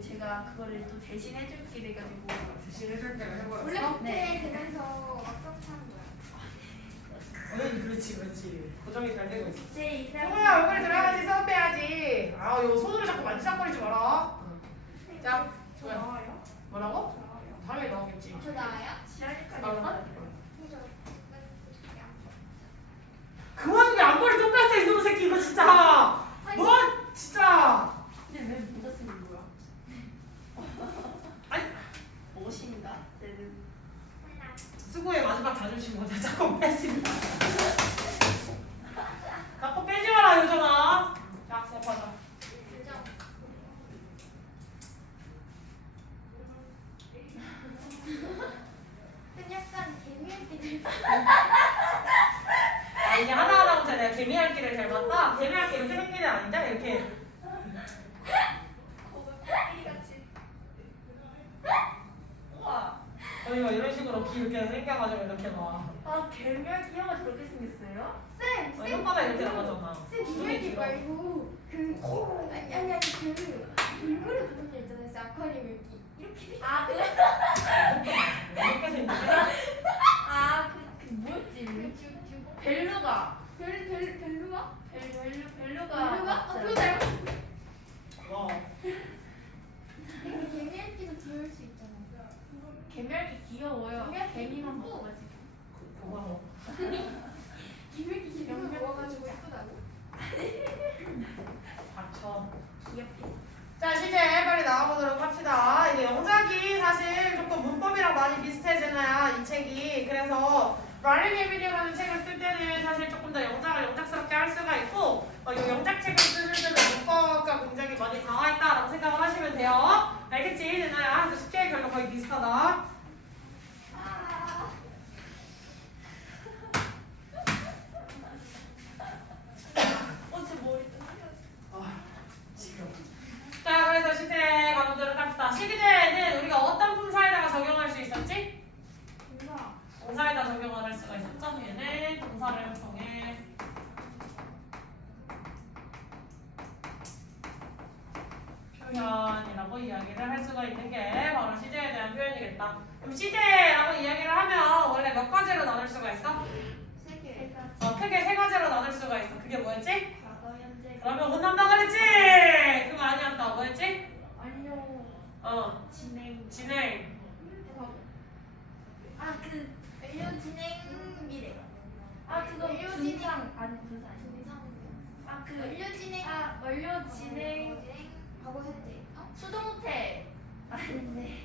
제가 그거를 또 대신 해줄 게 돼가지고 대신 해줄 때를 해버렸어? 원래 호텔 네. 되면서 어떻게 하는 거야? 그렇지. 고정이 잘 되고 있어. 제 이상 성우야 얼굴 들어야지 수업 빼야지. 아 이거 손으로 자꾸 만지작거리지 마라. 자, 저 뭐야? 나와요? 뭐라고? 나와요? 당연히 나오겠지. 저 나와요? 지랄까지 나와. 저 그만 왜 앞머리 똑같아 이놈 새끼 이거 진짜. 뭐 진짜. 근데 왜 모자 쓰는 거야? 아니 무엇인가? 쟤는 수고의 마지막 자존심 모자 자꾸 빼진다. 자꾸 빼지 마라 요정아. 자 수업하자. 근데 약간 개미한테 아 이게 하나하나부터 내가 개미핥기를 잘 봤다. 개미핥기 이렇게 생기는 아닌데 이렇게. 같이 우와. 저희가 이런 식으로 귀 이렇게 생겨가지고 이렇게 막. 아 개미할 귀여가 저렇게 생겼어요? 쌤! 혓바닥 이렇게 나가잖아. 쌤 개미한테 말고 그 아니 그 돌고래 그런 거 있잖아요. 쌤 아쿠아리움 여기 이렇게 아 그. 이렇게 생기네. 그 뭐였지? 벨루가. 벨루가? 벨루가. 벨루가? 그거 맞죠? 닮았어. 와. 개미한테도 귀여울 수 있잖아. 개미할기 귀여워요. 개미할기 개미만 귀여워. 먹어가지고. 고마워. 개미한테 개미가 모아가지고 예쁘다고? 닥쳐. 귀엽게. 자, 시제 빨리 나와보도록 합시다. 이게 영작이 사실 조금 문법이랑 많이 비슷해지나요, 이 책이. 그래서 Writing Ability라는 책을 쓸 때는 사실 조금 더 영작을 영작스럽게 할 수가 있고 이 영작책을 쓰실 때는 문법과 굉장히 많이 강화했다라고 생각을 하시면 돼요. 알겠지, 누나야? 그래서 숙제의 결과 거의 비슷하다. 제 머리 또 지금. 자, 그래서 시제 가보도록 합시다. 시제는 우리가 어떤 품사에다가 적용할 수 있었지? 동사에다 적용을 할 수가 있었죠. 얘는 동사를 통해 표현이라고 이야기를 할 수가 있는 게 바로 시제에 대한 표현이겠다. 그럼 시제라고 이야기를 하면 원래 몇 가지로 나눌 수가 있어? 크게 세 가지로 나눌 수가 있어. 그게 뭐였지? 과거 현재. 그러면 혼난다 그랬지? 그거 아니었다. 뭐였지? 완료. 진행. 진행. 그. 완료 진행 미래. 그거 완료 분상 아니 분상 아니. 그 완료 진행. 완료 진행. 과거 현재. 수도 못해. 아닌데.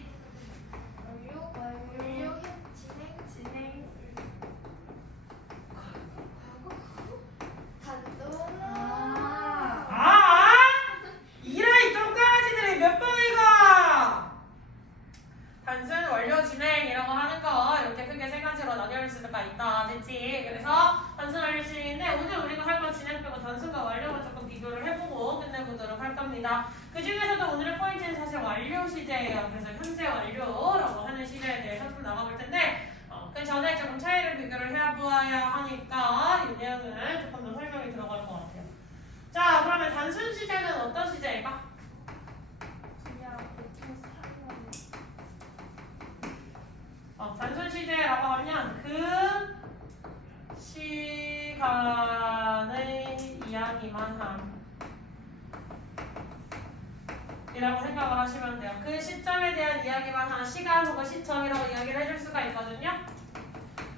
완료 진행. 진행. 단동. 이런 똥강아지들이 몇 번 읽어! 단순 완료 진행이라고 하는 거 이렇게 크게 세 가지로 나뉠 수가 있다. 됐지? 그래서 단순 완료 진행인데 오늘 우리가 할 건 진행 빼고 단순과 완료를 조금 비교를 해보고 끝내보도록 할 겁니다. 그 중에서도 오늘의 포인트는 사실 완료 시제예요. 그래서 현재 완료라고 하는 시제에 대해서 좀 나가볼 텐데 그 전에 조금 차이를 비교를 해보아야 하니까 이 내용을 조금 더 설명이 들어갈 것 같아요. 자, 그러면 단순 시제는 어떤 시제일까? 그냥 보통 사용하는. 단순 시제라고 하면 그 시간의 이야기만 함 이라고 생각을 하시면 돼요. 그 시점에 대한 이야기만 하는 시간 혹은 시점이라고 이야기를 해줄 수가 있거든요.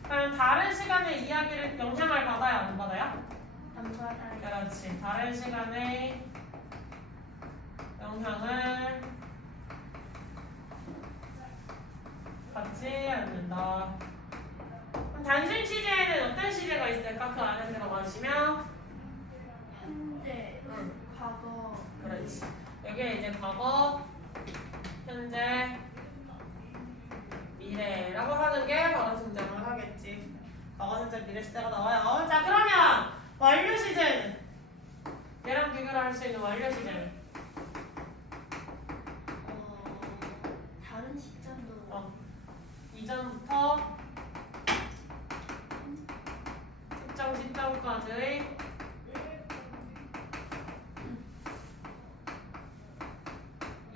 그럼 다른 시간의 이야기를 영향을 받아요? 안 받아요? 안 받아요. 그렇지. 다른 시간의 영향을 받지 않는다. 그럼 단순 시제에는 어떤 시제가 있을까? 그 안에 들어가시면 현재. 과거. 그렇지. 여기에 이제 과거, 현재, 미래라고 하는 게 바로 등장을 하겠지. 과거, 현재, 미래 시제가 나와요. 자, 그러면 완료 시제는 얘랑 비교를 할 수 있는 완료 시제는 다른 시점도. 이전부터 특정 시점까지의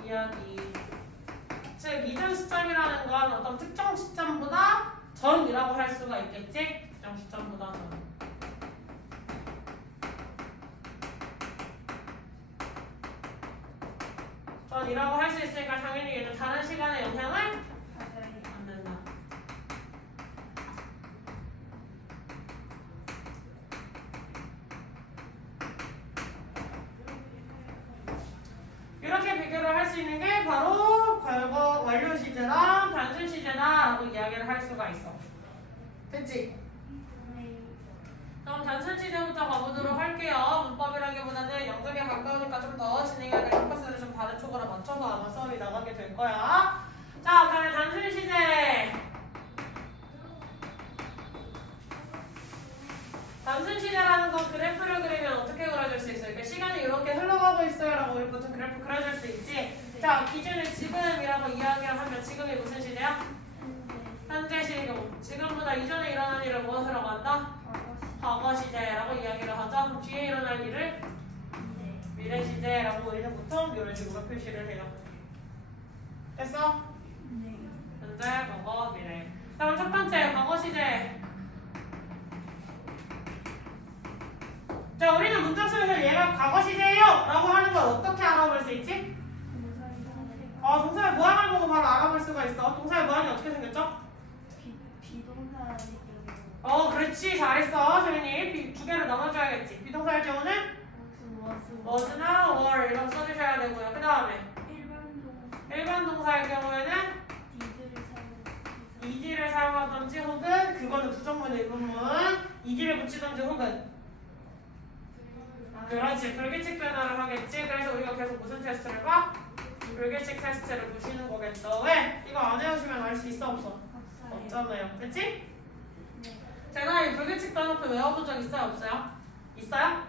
이야기. 즉 이전 시점이라는 건 어떤 특정 시점보다 전이라고 할 수가 있겠지? 특정 시점보다 전. 전이라고 할 수 있으니까 당연히 얘는 다른 시간에 영향을 받는다. 이렇게 비교를 할 수 있는 게 바로 과거 완료 시제랑 단순 시제다라고 이야기를 할 수가 있어. 됐지? 네. 그럼 단순 시제부터 가보도록 할게요. 문법이라기보다는 영역에 가까우니까 좀 더 진행해야 될 포커스를 좀 다른 쪽으로 맞춰서 아마 수업이 나가게 될 거야. 자, 그러면 단순 시제. 단순 시제라는 건 그래프를 그리면 어떻게 그려줄 수 있어요? 그러니까 시간이 이렇게 흘러가고 있어요 라고 우리 보통 그래프 그려줄 수 있지. 자, 기준을 지금이라고 이야기를 하면 지금이 무슨 시제야? 현재 시경. 지금보다 이전에 일어난 일을 무엇이라고 한다? 과거 시제라고 이야기를 하죠. 그럼 뒤에 일어날 일을 미래 시제라고 우리는 보통 이런 식으로 표시를 해요. 됐어? 현재, 과거, 미래. 그럼 첫 번째 과거 시제. 자, 우리는 문장 속에서 얘가 과거 시제예요 라고 하는 걸 어떻게 알아볼 수 있지? 동사의 모양을 보고 바로 알아볼 수가 있어. 동사의 모양이 어떻게 생겼죠? 비동사니까 그렇지. 잘했어. 소연이 두 개로 나눠줘야겠지. 비동사일 경우는 was나 were 이런 거 써주셔야 되고요. 그 다음에 일반 동사일 경우에는 ed를 사용하든지 혹은 그거는 부정문 의문문 ed를 붙이든지 혹은 그렇지. 불규칙 변화를 하겠지. 그래서 우리가 계속 무슨 테스트를 봐? 불규칙 테스트를 보시는 거겠죠. 왜? 이거 안 해오시면 알 수 있어 없어? 없잖아요. 됐지? 제가 이 불규칙 변화표 외워본 적 있어요? 없어요? 있어요?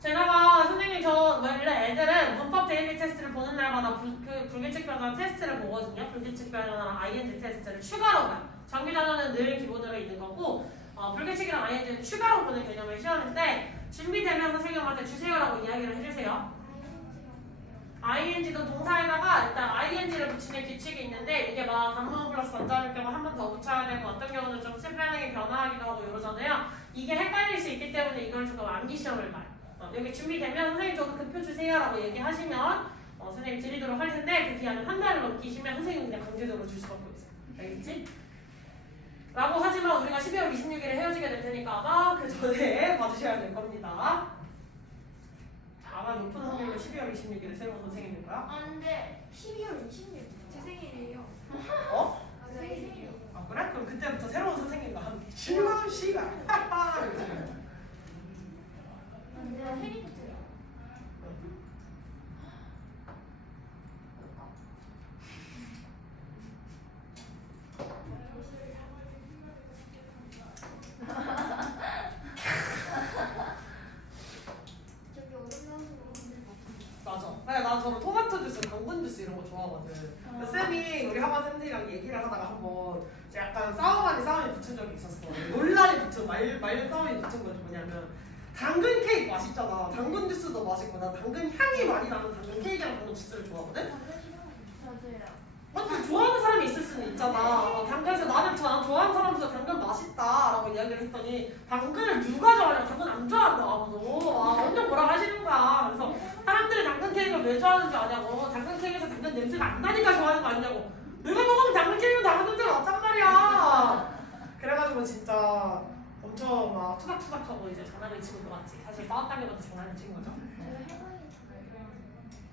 제가 선생님 저 원래 애들은 문법 데일리 테스트를 보는 날마다 그 불규칙 변화 테스트를 보거든요. 불규칙 변화랑 ING 테스트를 추가로 봐요. 정규 단어는 늘 기본으로 있는 거고 불규칙이랑 ING는 추가로 보는 개념을 시험인데 준비되면 선생님한테 주세요라고 이야기를 해주세요. ING도 동사에다가 일단 ING를 붙이는 규칙이 있는데 이게 막 단문 플러스 단자일 경우 한 번 더 붙여야 되고 어떤 경우는 좀 스펠링이 변화하기도 하고 이러잖아요. 이게 헷갈릴 수 있기 때문에 이걸 조금 암기 시험을 봐요. 여기 준비되면 선생님 저도 그 표 주세요라고 얘기하시면 선생님 드리도록 할 텐데 그 기한을 한 달을 넘기시면 선생님 그냥 강제적으로 줄 수밖에 없어요. 알겠지? 라고 하지만 우리가 12월 26일에 헤어지게 될 테니까 아마 그 전에 봐주셔야 될 겁니다. 아마 높은 확률로 12월 26일에 새로운 선생님일 거야. 안돼 12월 26일 제 생일이에요. 어? 제 생일이요. 아 그래? 그럼 그때부터 새로운 선생님과 함께 즐거운 시간 하하 이러지. 안돼 해리포터요. 저기 어른나서 맞아. 난 저는 토마토 주스, 당근 주스 이런 거 좋아하거든. 쌤이 우리 학원 쌤들이랑 얘기를 하다가 한번 약간 싸움 아닌 싸움이 붙은 적이 있었어. 논란이 붙은 말 싸움이 붙은 건 뭐냐면 당근 케이크 맛있잖아. 당근 주스도 맛있고 나 당근 향이 많이 나는 당근 케이크랑 당근 주스를 좋아하거든. 맞아요. 그 좋아하는 사람이 있을 수는 있잖아. 당근에서 나는 좋아하는 사람에서 당근 맛있다라고 이야기를 했더니 당근을 누가 좋아하냐? 당근 안 좋아한다 아무도. 완전 뭐라고 하시는 거야. 그래서 사람들이 당근 케이크를 왜 좋아하는 줄 아냐고. 당근 케이크에서 당근 냄새가 안 나니까 좋아하는 거 아니냐고. 내가 먹으면 당근 케이크는 당근 냄새가 났단 말이야. 그래가지고 진짜 엄청 막 투닥투닥하고 이제 장난을 치고 놀았지. 사실 싸웠다기보다 장난을 친 거죠.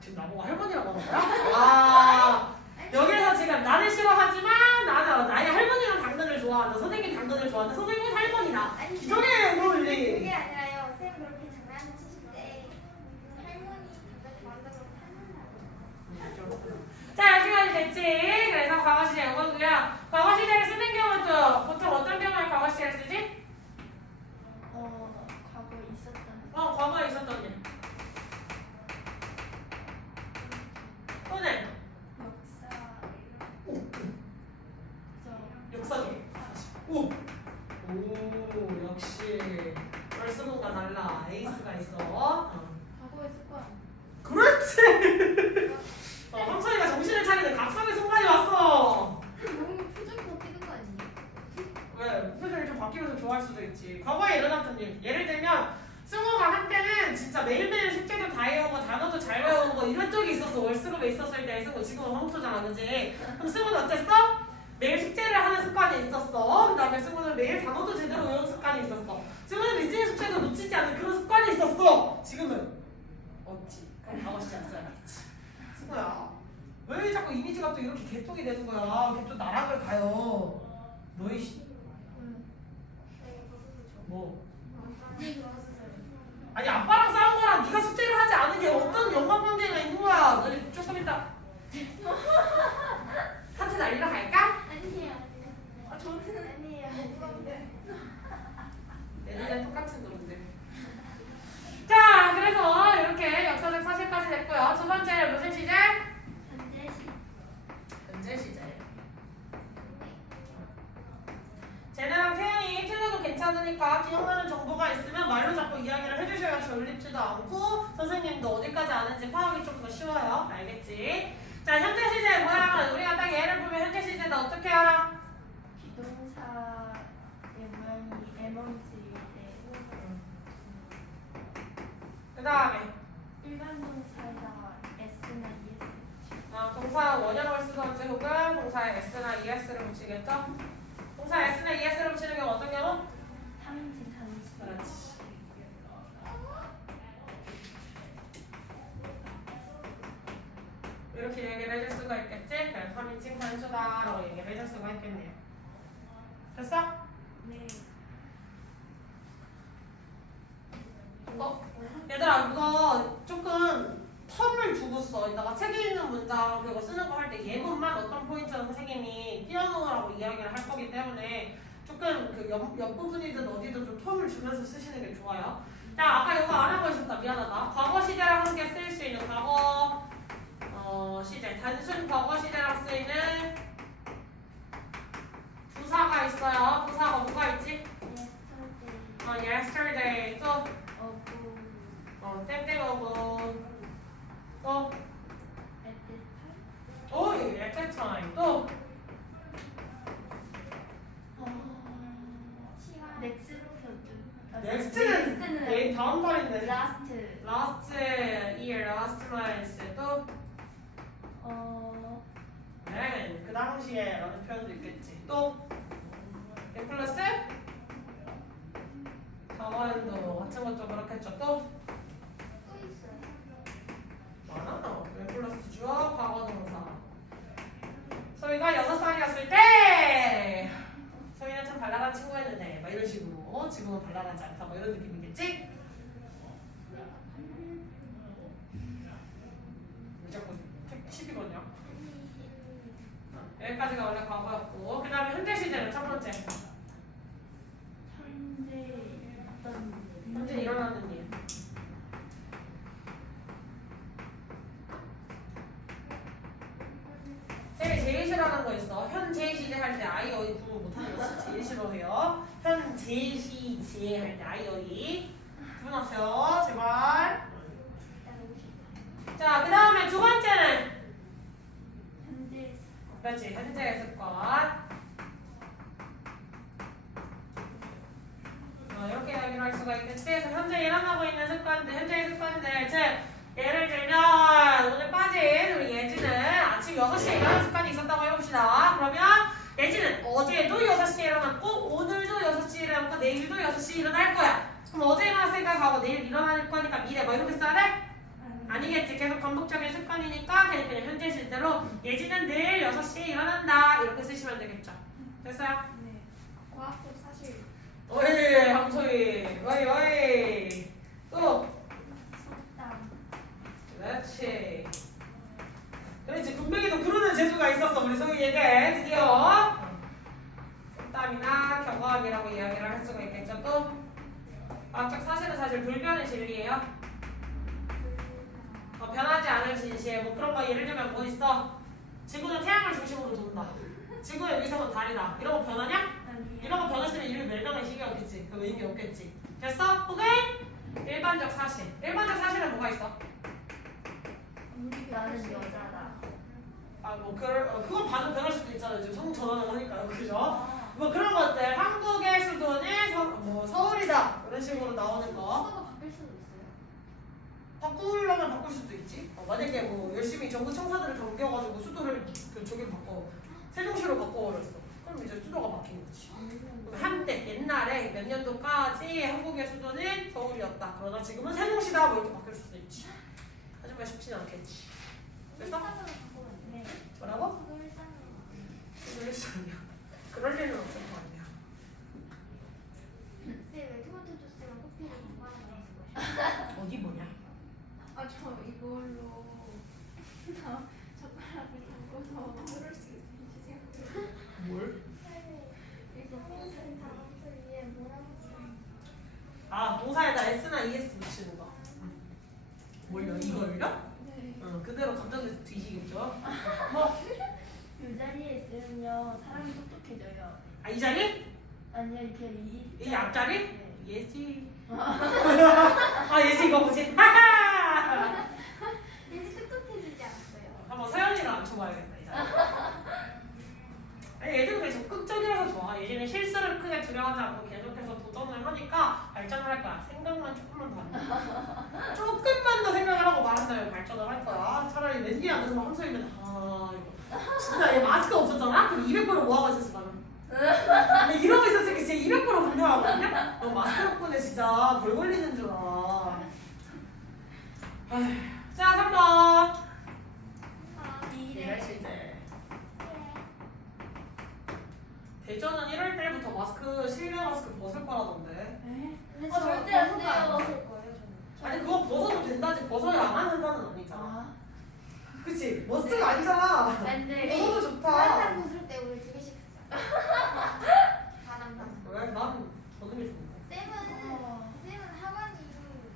지금 나보고 할머니라고 하는 거야? 와. 여기서 지금 나는 싫어하지만 나는 나의 할머니랑 당근을 좋아한다. 선생님 당근을 좋아한다. 선생님은 할머니다. 기존의 논리. 그게 아니라요. 쌤 그렇게 장난을 치실 때 할머니 당근 좋아한다고 하는 자 여기까지 됐지. 그래서 과거 시제 이거고요. 과거 시제를 쓰는 경우도 보통 어떤 경우에 과거 시제를 쓰지? 과거에 있었던 과거에 있었던 일. 오늘 역사죠. 오 역시 월수문과 달라. 에이스가 있어. 과거에 쓸 거야. 그렇지. 황천이 있지. 과거에 일어났던 일. 예를 들면 승우가 한때는 진짜 매일매일 숙제도 다 해오고 단어도 잘 외우고 이런 적이 있었어. 월수급에 있었을 때 승우 지금은 황토잖아, 그지? 그럼 승우는 어땠어? 매일 숙제를 하는 습관이 있었어. 그 다음에 승우는 매일 단어도 제대로 외우는 습관이 있었어. 승우는 리스닝 숙제도 놓치지 않는 그런 습관이 있었어. 지금은 없지. 그럼 과거 시제 안 써야겠지. 승우야, 왜 자꾸 이미지가 또 이렇게 개통이 되는 거야? 걔 또 나락을 가요. 너희 씨. 뭐? 아니 아빠랑 싸운 거랑 네가 숙제를 하지 않은 게 어떤 연관관계가 있는 거야? 너 조금 이따 하트 날리러 갈까? 아니에요. 아 저는 아니에요. 애들이랑 똑같은 놈들. 자, 그래서 이렇게 역사적 사실까지 됐고요. 두 번째 무슨 시제? 현재 시제. 쟤네랑 태연이 틀려도 괜찮으니까 기억나는 정보가 있으면 말로 자꾸 이야기를 해주셔야지 올립지도 않고 선생님도 어디까지 아는지 파악이 좀 더 쉬워요. 알겠지? 자, 현재 시제 모양은 우리가 딱 예를 보면 현재 시제는 어떻게 알아? 비동사의 모양이 에머지일 때 그 다음에 일반 동사에다가 s나 es 동사 원형을 쓰던지 혹은 동사에 s나 es를 붙이겠죠? 동사 s나 es를 붙이는 경우 어떤 경우? 3인칭 단수. 그렇지. 이렇게 얘기를 해줄 수가 있겠지? 그래서 3인칭 단수다라고 얘기를 해줄 수가 있겠네요. 됐어? 네. 얘들아 그거 조금 텀을 두고 써. 이따가 책에 있는 문장 그거 쓰는 거 할 때 예문만 어떤 포인트를 선생님이 띄워놓으라고 이야기를 할 거기 때문에 조금 그 옆부분이든 어디든 좀 텀을 주면서 쓰시는 게 좋아요. 자, 아까 이거 안 하고 있었다. 미안하다. 과거 시제랑 함께 쓰일 수 있는 과거 시제, 단순 과거 시제랑 쓰이는 부사가 있어요. 부사가 뭐가 있지? yesterday 또 땡땡어고 또 at that time 또 넥스트는 내일 다음 달인데 last year, last month 또 네, 그 당시에 라는 표현도 있겠지. 또 플러스 과거연도 같은 것도 그렇겠죠. 또 많아. 플러스 주어 과거 동사. 소희가 6살이었을 때 소희는 참 발랄한 친구였는데 막 이런 식으로 지금은 발랄하지 않다 뭐 이런 느낌이겠지? 왜 자꾸 시비 거냐? 여기까지가 원래 과거였고 그 다음에 현재 시제는 첫 번째 현재 일어나는 일. 쌤이 제일 싫어하는 거 있어. 현재 시제 할 때 아이 어이 구분 못하는 거 제일 싫어해요. 현재 시제 할 때 아이 어이 구분하세요 제발. 자, 그 다음에 두 번째는 그렇지, 현재의 습관. 이렇게 이야기를 할 수가 있겠지. 그래서 현재 일어나고 있는 습관들, 현재의 습관들. 즉, 예를 들면 오늘 빠진 우리 예지는 아침 6시에 일어나는 습관이 있었다고 해봅시다. 그러면 예지는 어제도 6시에 일어났고 오늘도 6시에 일어났고 내일도 6시에 일어날 거야. 그럼 어제 일어났으니까 과거, 내일 일어날 거니까 미래 뭐 이렇게 써야 돼? 아니겠지. 계속 반복적인 습관이니까 그냥 현재 실대로 예지는 내일 6시에 일어난다 이렇게 쓰시면 되겠죠. 됐어요? 네. 과학적 사실. 어이 황소희 어이 또 속담. 그렇지. 그렇지. 분명히도 그러는 재주가 있었어 우리 소희에게 드디어 속담이나 경험이라고 이야기를 할 수가 있겠죠. 또 과학적 사실은 사실 불변의 진리예요. 변하지 않을 진실 뭐 그런 거 예를 들면 뭐 있어? 지구는 태양을 중심으로 돈다. 지구의 위성은 달이다. 이런 거 변하냐? 이런 거 변했으면 인류 멸망의 시기였겠지. 그럼 의미 없겠지. 됐어? 혹은 일반적 사실. 일반적 사실은 뭐가 있어? 나는 여자다. 그건 반응 변할 수도 있잖아요. 지금 성 전환을 하니까요. 그죠? 뭐 그런 것들. 한국의 수도는 뭐 서울이다. 이런 식으로 나오는 거. 수도가 바뀔 수도 있어요. 바꾸려면 바꿀 수도 있지. 만약에 뭐 열심히 정부 청사들을 경계해가지고 수도를 저기로 바꿔 세종시로 바꿔버렸어. 그럼 이제 수도가 바뀐 거지. 그럼 한때 옛날에 몇 년도까지 한국의 수도는 서울이었다. 그러나 지금은 세종시다. 뭐 이렇게 바뀔 수도 있지. 하지만 쉽진 않겠지. 그래서 일산으로 바꾸면 네. 뭐라고? 수도 일산으로. 수도 일산이야. 그럴 일은 없을 거 아니야. 쌤, 왜 토마토 주스랑 커피를 담가서 마시고 어디 뭐냐? 아, 저 이걸로 젓가락을 담궈서 그럴 수 있으세요? 뭘? 이거 평생 다람쥐 위에 모양새. 아 동사에다 s나 es 붙이는 거. 뭘요? 이걸요? 네. 응, 그대로 감정돼서 뒤지겠죠. 뭐? 이 자리에 있으면요 사람이 똑똑해져요. 아 이 자리? 아니요 이렇게 이 앞자리? 네. 예지. 아 예지 이거 뭐지? 하하. 이제 똑똑해지지 않았어요. 한번 서연이랑 앉혀봐야겠다 이 자리. 아니 예지는 되게 적극적이라서 좋아. 예지는 실수를 크게 두려워하지 않고 계속해서 도전을 하니까 발전을 할 거야. 생각만 조금만 더 하면 조금만 더 생각을 하고 말한다면 발전을 할 거야. 차라리 웬디 앉아서 함소이면 아 이거 진짜 얘 마스크 없었잖아? 그럼 200%를 뭐하고 있었어 나는. 근데 이러고 있었을 때 진짜 200% 분명하거든요? 너 마스크 덕분에 진짜 덜 걸리는 줄 알아. 아휴. 자 3번. 아, 이래 실제. 대전은 1월 달부터 마스크 실내 마스크 벗을 거라던데. 근데 아, 절대 안 벗을 거예요, 돼요. 벗을 거예요, 저는. 아니 그거 벗어도 된다지 벗어야 안 한다는 아니잖아. 아 그치? 머스가 아니잖아. 근데 벗어도 다른 좋다. 사람 벗을 때 우리 2개씩 쓰자. 바람방. 왜? 난 벗는 게 좋은데. 쌤은 하관이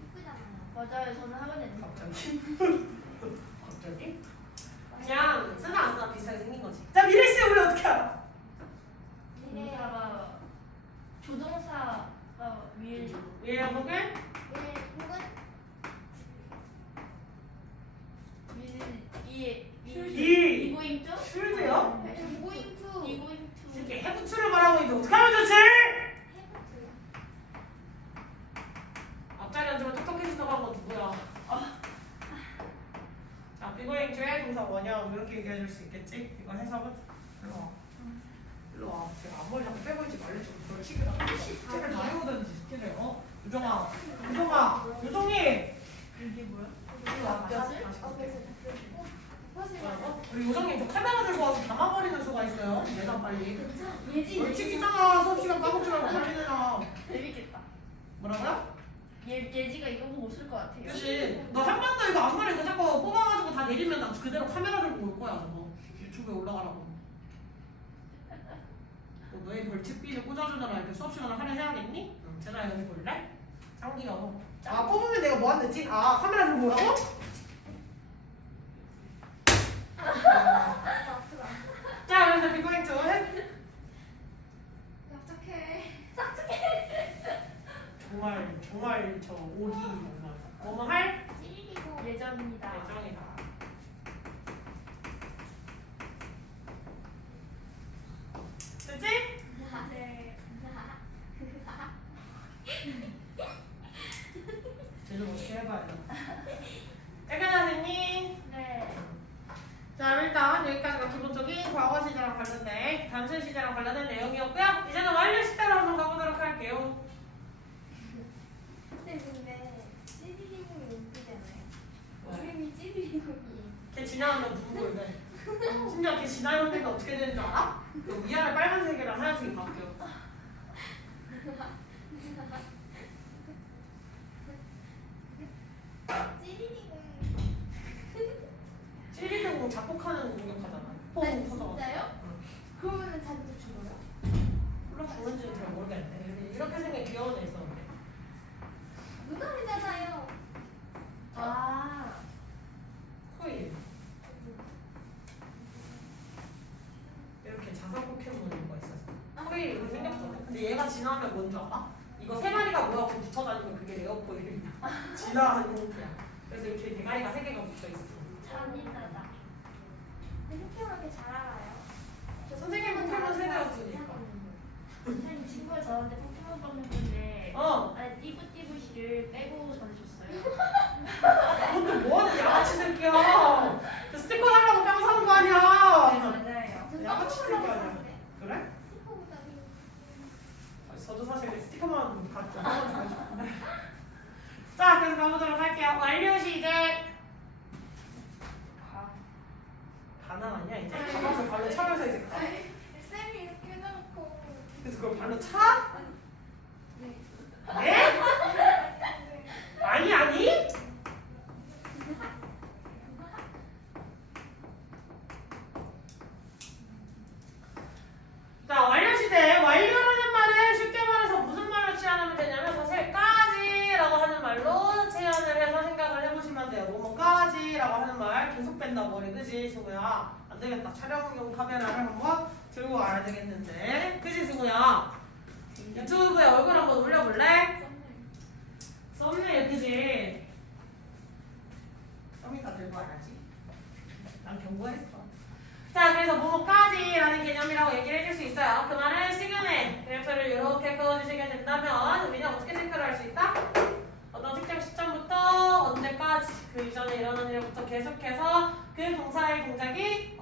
이쁘잖아요. 맞아요 저는 학원에 갑자기? 갑자기? 그냥 쓰나 안 쓰나 비슷하게 생긴 거지. 자 미래 씨 우리 어떻게 알아? 조동사가 조동사가 위에 위에 혹은 혹은 이 이고잉투 쉴드요? 고잉투 이고잉투 이렇게 해부추를 말하고 있는데 어떻게 하면 좋지? 앞자리 앉으면 똑똑해진다고 한 건 누구야? 자 비고잉투의 동사 원형 이렇게 얘기해 줄 수 있겠지? 이거 해석은? 일로 와. 일로 와. 제가 앞머리 자꾸 빼고 있지 말래줘. 그걸 시키다. 스킬을 다 해오든지 스킬을. 유정아. 유정이. 이게 뭐야? 일로 와. 벼슬? 다시 볼게. 벗을 우리 요정님 저 카메라 들고 와서 담아버리는 수가 있어요. 내가 빨리. 예지 옳지 있잖아. 수업 시간 까먹지 말고 빨리 내놔. 재밌겠다. 뭐라고요? 예지가 이거 보고 쓸 것 같아요. 그치. 너 한 번 더 이거 앞머리 이거 자꾸 뽑아가지고 다 내리면 나 그대로 카메라 들고 올 거야. 너 유튜브에 올라가라고. 너의 벌칙비를 꽂아주느라 이렇게 수업 시간을 할애해야겠니? 응. 제가 여기 볼래? 장기가 너. 아 뽑으면 내가 뭐 한댔지? 아 카메라 들고 오라고? 자 그래서 비고잉 투 정말 저 오기 정말 뭐뭐 할 예정입니다. 예정이다. 됐지? 네. 쟤는 어떻게 해봐야 돼? 애가 됐니? 네. 자 일단 여기까지가 기본적인 과거 시제랑 관련된 단순 시제랑 관련된 내용이었고요. 이제는 완료 시제로 한번 가보도록 할게요. 근데 찌리리공이 웃기잖아요. 왜? 이름이 찌리리공이. 걔 지나가면 누구 돼? 심지어 걔 지나가는 데가 어떻게 되는 줄 알아? 그 위아래 빨간색이랑 하얀색이 바뀌어. 찌리리공. 찌리르고 작곡하는 공격하잖아. 뽕 터져가지고. 진짜요? 응. 그러면은 자기도 죽어요? 물론 죽은지는 잘 모르겠네. 이렇게 생긴 귀여운 애 있었는데. 누나이잖아요. 아. 코일. 이렇게 자석 포켓몬이 있었어. 코일 이렇게 생겼잖아. 근데 얘가 지나면 뭔 줄 알아? 이거 세 마리가 모여서 붙어다니면 그게 레어 코일이야. 지나가는 형태야. 그래서 이렇게 대가리가 세 개가 붙어 있어. 잔인하다. 근데 포켓몬 이렇게 잘 알아요. 선생님 포켓몬 세대였으니까. 저한테 포켓몬 뽑는데 아니 띠부띠부씨를 빼고 전해줬어요. 그것도 뭐하는 양아치 새끼야. 그 스티커 달라고 뺑 사는 거 아니야. 맞아요. 양아치 새끼 아니야. 그래? 스티커보다 저도 사실 스티커만 갖고 자, 그래서 가보도록 할게요. 완료 시제. 가능 아니야 이제? 가방을 발로 차면서 이제 가. 쌤이 이렇게 해놓고 그래서 그걸 발로 차? 네. 네? 아니 아니? 자, 완료 시제. 완료라는 말을 쉽게 말해서 무슨 말로 치환하면 되냐면 사실 까지라고 하는 말로 체현을 해서 생각을 해보시면 돼요. 뭐뭐까지라고 하는 말 계속 뺀다 머리 그지 수구야? 안 되겠다. 촬영용 카메라를 한번 들고 와야 되겠는데 그지 수구야? 유튜브에 얼굴 한번 올려볼래? 썸네일 그지? 썸이 다 들고 와야지. 난 경고했어. 자, 그래서 뭐뭐까지라는 개념이라고 얘기를 해줄 수 있어요. 그 말은 시간에 그래프를 이렇게 그어주시게 된다면 우리는 어떻게 체크를 할 수 있다? 어떤 특정 시점부터 언제까지 그 이전에 일어난 일부터 계속해서 그 동사의 동작이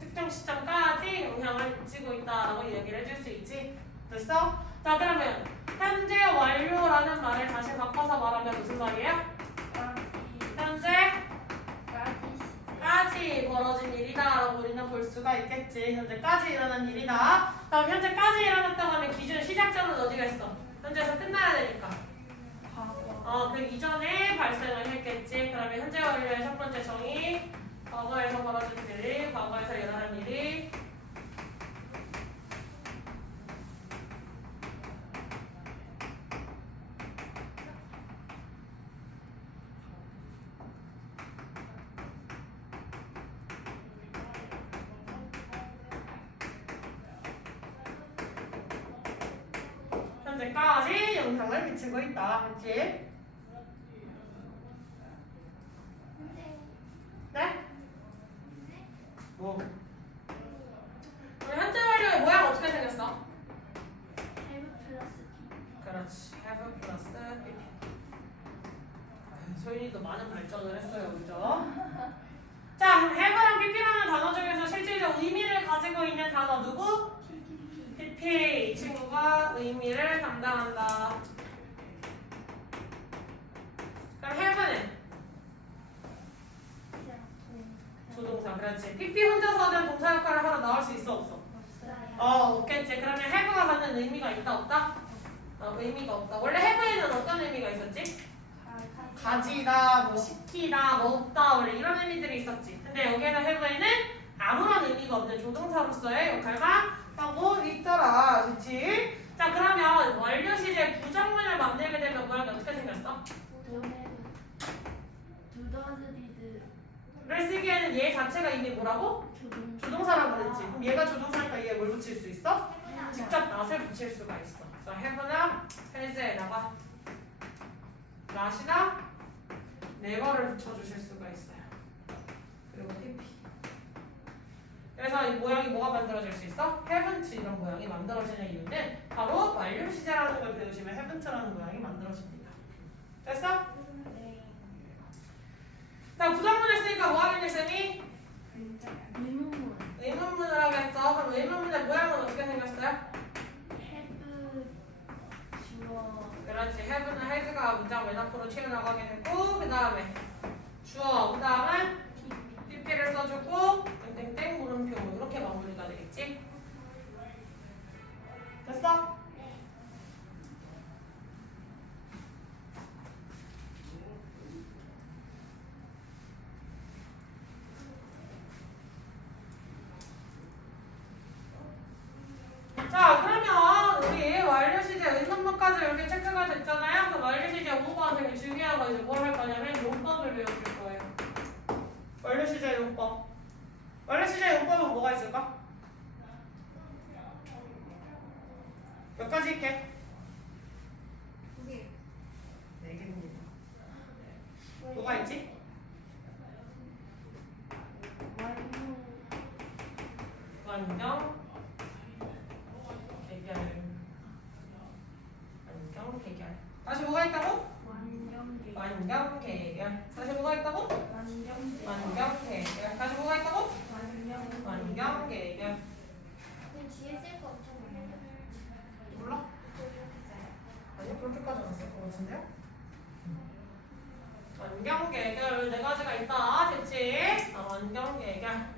특정 시점까지 영향을 미치고 있다라고 얘기를 해줄 수 있지. 됐어? 자, 그러면 현재 완료라는 말을 다시 바꿔서 말하면 무슨 말이에요? 현재 까지 벌어진 일이다라고 우리는 볼 수가 있겠지. 현재까지 일어난 일이다. 다음 현재까지 일어났다고 하면 기준 시작점은 어디가 있어? 현재에서 끝나야 되니까. 그 이전에 발생을 했겠지. 그러면 현재 완료의 첫 번째 정의 과거에서 벌어진 일이, 과거에서 일어난 일이 현재까지 영향을 미치고 있다. 그렇지? 네? 뭐? 우리 현재 완료의 모양 어떻게 생겼어? have 플러스 그렇지. have 플러스 PP. 소윤이도 많은 발전을 했어요. 그죠? 자, 그럼 have랑 pp라는 단어 중에서 실질적 의미를 가지고 있는 단어 누구? PP. 이 친구가 의미를 담당한다. 그럼 have는? 조동사. 그렇지. PP 혼자서는 동사 역할을 하러 나올 수 있어 없어? 없겠지. 그러면 have가 갖는 의미가 있다 없다? 의미가 없다. 원래 have에는 어떤 의미가 있었지? 가지다, 뭐 시키다, 먹다 원래 이런 의미들이 있었지. 근데 여기에는 have에는 아무런 의미가 없는 조동사로서의 역할만 하고 있더라. 그렇지? 자, 그러면 완료 시제 부정문을 만들게 되면 모양이 어떻게 생겼어? 를 쓰기에는 얘 자체가 이미 뭐라고? 조동사라고 그랬지. 그럼 얘가 조동사니까 얘에 뭘 붙일 수 있어? 직접 not을 붙일 수가 있어. 그래서 have나 has에다가 not이나 never를 붙여주실 수가 있어요. 그리고 pp. 그래서 이 모양이 뭐가 만들어질 수 있어? haven't 이런 모양이 만들어지는 이유는 바로 완료 시제라는 걸 배우시면 haven't라는 모양이 만들어집니다. 됐어? 자, 부정문 했으니까 뭐 하겠니 쌤이? 의문문을 하겠어. 그럼 의문문의 모양은 어떻게 생겼어요? 그렇지. have는 has가 문장 맨 앞으로 튀어나가게 되고 그 다음에 주어, 그 다음은 pp를 써주고 땡땡땡 물음표 이렇게 마무리가 되겠지? 됐어? 자, 그러면 우리 완료 시제 의문문까지 이렇게 체크가 됐잖아요. 그 완료 시제 5번 되게 중요한 거 이제 뭘 할 거냐면 용법을 외워줄 거예요. 완료 시제 용법. 완료 시제 용법은 뭐가 있을까? 몇 가지 있게? 4개입니다. 뭐가 있지? 완료, 개별, 완경계결. 다시 뭐가 있다고? 완경계. 완경계결. 다시 뭐가 있다고? 완경계. 완경계결. 다시 뭐가 있다고? 완경계. 완경계결. 그럼 뒤에 쓸 거 엄청 많은데. 몰라? 아니 그렇게까지 안 쓸 것 같은데요? 완경계결 네 가지가 있다. 됐지? 완경계결.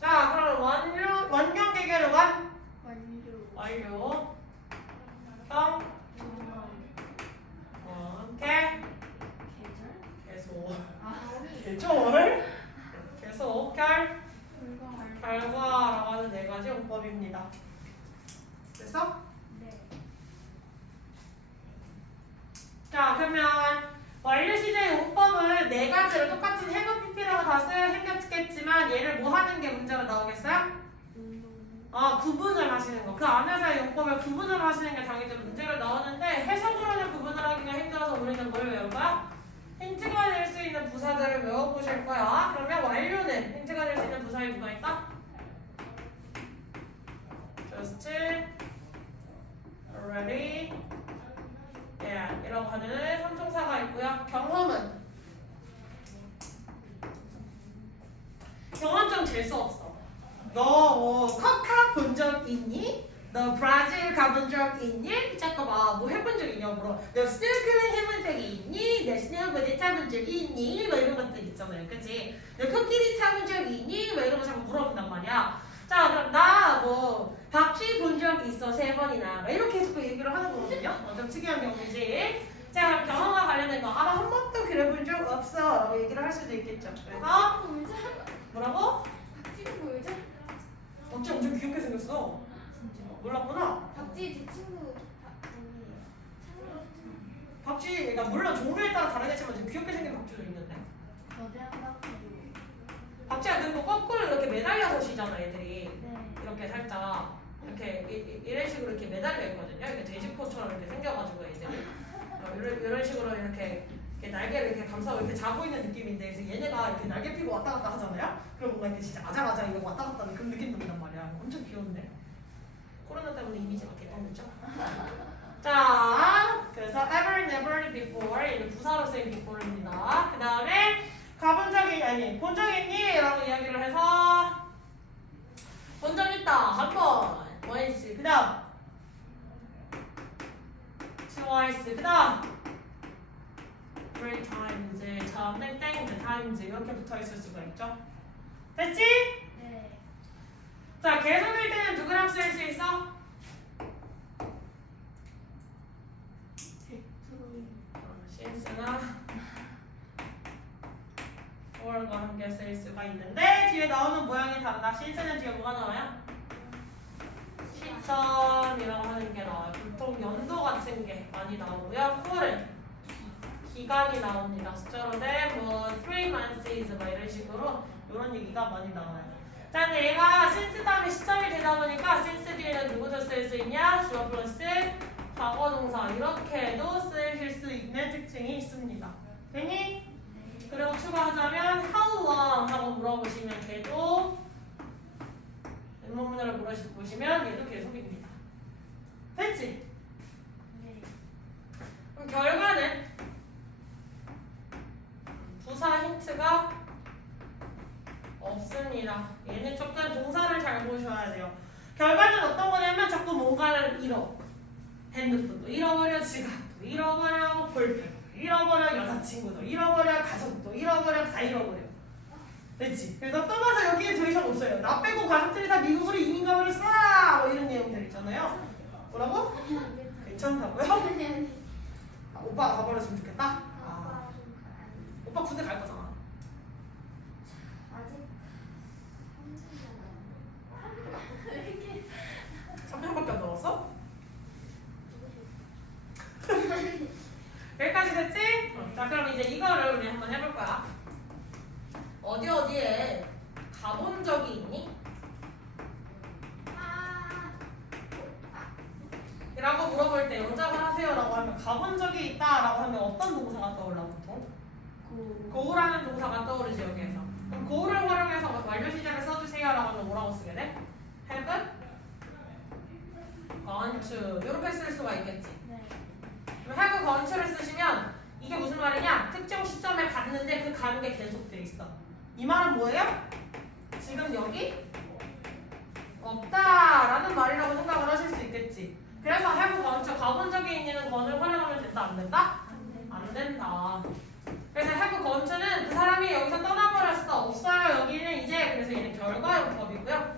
자, 그럼 완경계결은 완. 완료. 완료. 경. 개. 계절. 계속. 계절. 계속. 결. 불가할. 결과라고 하는 네 가지 용법입니다. 됐어? 네. 자, 그러면 완료 시제 용법은 네 가지를 똑같은 해부 PP라고 다 생겼겠지만 얘를 뭐 하는 게 문제가 나오겠어요? 구분을 하시는 거. 그 안에서의 용법을 구분을 하시는 게 당연히 문제가 나오는데 해석으로는 구분을 하기가 힘들어서 우리는 뭘 외울 거야? 힌트가 될 수 있는 부사들을 외워보실 거야. 그러면 완료는 힌트가 될 수 있는 부사에 누가 있다? just, already, yeah 이라고 하는 3종사가 있고요. 경험은 경험 좀 질 수 없어. 너 커카 본 적 있니? 너 브라질 가본 적 있니? 잠깐만 뭐 해본 적 있냐 물어. 너 스노클링 해본 적이 있니? 너 스노보드 타본 적이 있니? 뭐 이런 것들 있잖아요, 그치? 너 코끼리 타본 적이 있니? 뭐 이런 거 자꾸 물어본단 말이야. 자, 그럼 나 뭐 박쥐 본 적 있어 3번이나 막 이렇게 자꾸 얘기를 하는 거거든요. 좀 특이한 경우지. 자, 그럼 경험과 관련된 거 한 번도 그려본 적 없어 라고 얘기를 할 수도 있겠죠. 그래서 뭐라고? 박지는 뭐죠? 박쥐 엄청 귀엽게 생겼어. 몰랐구나. 박지 제 친구 아니에요. 박쥐, 그러니까 물론 종류에 따라 다르겠지만 좀 귀엽게 생긴 박쥐도 있는데. 거대한 박쥐. 박쥐가 그리고 거꾸로 이렇게 매달려서 쉬잖아, 얘들이. 네. 이렇게 살짝 이렇게 이런 식으로 이렇게 매달려 있거든요. 이렇게 돼지코처럼 이렇게 생겨가지고 애들이 이런 식으로 이렇게 날개를 이렇게 감싸고 이렇게 자고 있는 느낌인데 그래서 얘네가 이렇게 날개 피고 왔다 갔다 하잖아요. 그럼 뭔가 이렇게 진짜 아장아장 이러고 왔다 갔다 하는 그런 느낌 든단 말이야. 엄청 귀여운데. 코로나 때문에 이미지가 개똥이죠. 자, 그래서 ever, never, before 이런 부사로 쓰인 before입니다. 그 다음에 가본 적이 아니 본 적 있니? 라고 이야기를 해서 본 적 있다 한 번, once. 그 다음 twice. 그 다음 three times. 자, 땡땡, the times 이렇게 붙어 있을 수가 있죠. 됐지? 네. 자, 계속일 때는 누구랑 쓸 수 있어? 100%. since나 for과 함께 쓸 수가 있는데 뒤에 나오는 모양이 다르다. since는 뒤에 뭐가 나와요? 시점이라고 하는 게 나와요. 보통 연도 같은 게 많이 나오고요. for은 기간이 나옵니다. 숫자로 된 뭐 3 months 막 이런 식으로 이런 얘기가 많이 나와요. 자, 근데 얘가 since 다음에 시점이 되다 보니까 since 뒤에는 누구도 쓸 수 있냐? 주어 플러스 과거동사 이렇게도 쓰실 수 있는 특징이 있습니다. 됐니? 그리고 추가하자면 how long 하고 물어보시면 걔도 뒷문문으로 물어보시면 얘도 계속입니다. 됐지? 네. 그럼 결과는 부사 힌트가 없습니다. 얘는 조금 동사를 잘 보셔야 돼요. 결과는 어떤 거냐면 자꾸 뭔가를 잃어. 핸드폰도 잃어버려, 지갑도 잃어버려, 볼펜도 잃어버려, 여자친구도 잃어버려, 가족도 잃어버려, 다 잃어버려. 됐지? 그래서 떠나서 여기에 더 이상 없어요. 나 빼고 가족들이 다 미국으로 이민 가버렸어! 뭐 이런 내용들 있잖아요. 뭐라고? 괜찮다고요? 아니. 아, 오빠가 가버렸으면 좋겠다? 아, 아빠 좀 아니. 오빠 군대 갈 거잖아. 아직 3년밖에 안 남았어? 여기까지 됐지? 자, 그럼 이제 이거를 우리 한번 해볼 거야. 어디에 가본 적이 있니? 라고 물어볼 때 연작을 하세요라고 하면 가본 적이 있다라고 하면 어떤 동사가 떠올라 보통? 고. go라는 동사가 떠오르지 여기에서. 그럼 고를 활용해서 완료 시제를 써주세요라고 하면 뭐라고 쓰게 돼? have gone to 이렇게 쓸 수가 있겠지. 네. 그럼 have gone to를 쓰시면 이게 무슨 말이냐? 특정 시점에 갔는데 그 가는 게 계속돼 있어. 이 말은 뭐예요? 지금 여기 없다라는 말이라고 생각을 하실 수 있겠지. 그래서 have gone to 가본 적이 있는 건을 활용하면 된다 안 된다? 안 된다. 그래서 have gone to는 그 사람이 여기서 떠나버렸어. 없어요 여기는 이제. 그래서 얘는 결과용 법이고요.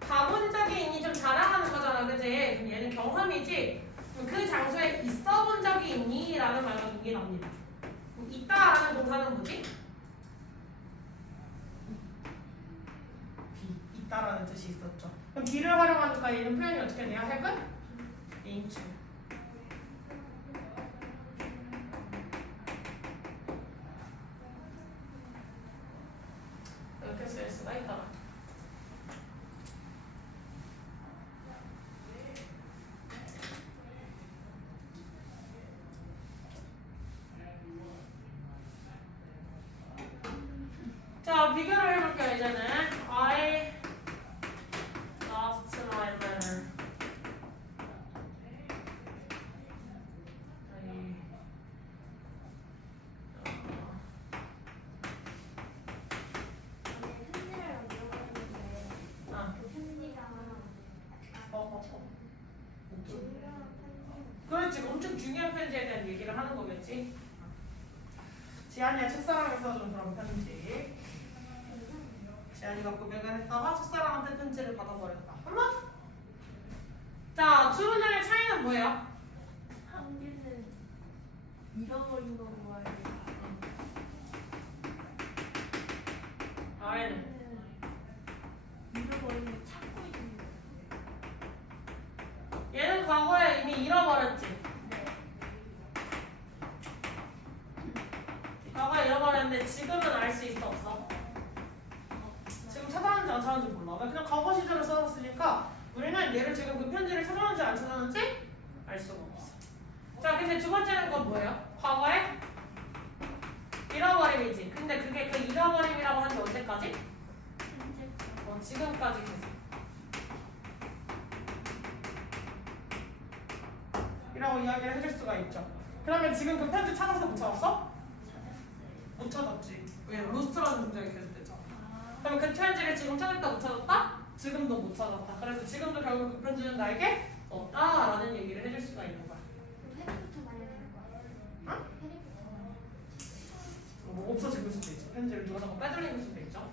가본 적이 있니 좀 자랑하는 거잖아, 그지? 그럼 얘는 경험이지. 그럼 그 장소에 있어본 적이 있니? 라는 말과 동일합니다. 있다라는 동사는 뭐지? 있다라는 뜻이 있었죠. 그럼 be를 활용하니까 얘는 표현이 어떻게 돼요? have? been to. 이렇게 쓸 수가 있더라. 자, 비교를 해볼게요, 이제는. I lost my letter. 그렇지, 엄청 중요한 편지에 대한 얘기를 하는 거겠지. 지안이가 첫사랑에 써준 그런 편지. 지안이가 고백을 했다가 첫사랑한테 편지를 받아버렸다. 엄마? 자, 추론량의 차이는 뭐예요? 한 개는 잃어버린 거고 알고. 아래는 잃어버린 거 찾고 있는 거. 얘는 과거에 이미 잃어버렸지. 과거에 잃어버렸는데 지금은 알 수 있어 없어? 지금 찾아왔는지 안 찾아왔는지 몰라. 왜? 그냥 과거 시제를 써놨으니까 우리는 얘를 지금 그 편지를 찾아왔는지 안 찾아왔는지 알 수가 없어. 자, 근데 두 번째는 건 뭐예요? 과거에 잃어버림이지. 근데 그게 그 잃어버림이라고 하는 게 언제까지? 지금까지 계속. 이라고 이야기를 해줄 수가 있죠. 그러면 지금 그 편지 찾았어? 못 찾았어? 못 찾았지. 왜? 로스트라는 문장이 계속 됐잖아. 그럼 그 편지를 지금 찾았다 못 찾았다? 지금도 못 찾았다. 그래서 지금도 결국 그 편지는 나에게 없다라는 얘기를 해줄 수가 있는 거야. 뭐 없어질 수도 있죠. 편지를 누가 자꾸 빼돌리는 수도 있죠.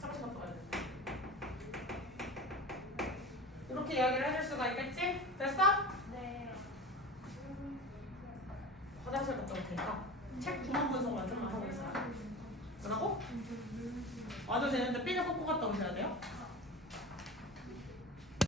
화장실 갔다 와야 돼. 이렇게 이야기를 해줄 수가 있겠지? 됐어? 네. 화장실 갔다 올 테니까 책 구문 분석만 좀만 하고 있어요. 뭐라고? 와도 되는데 삐는 꽂고 갔다 오셔야 돼요?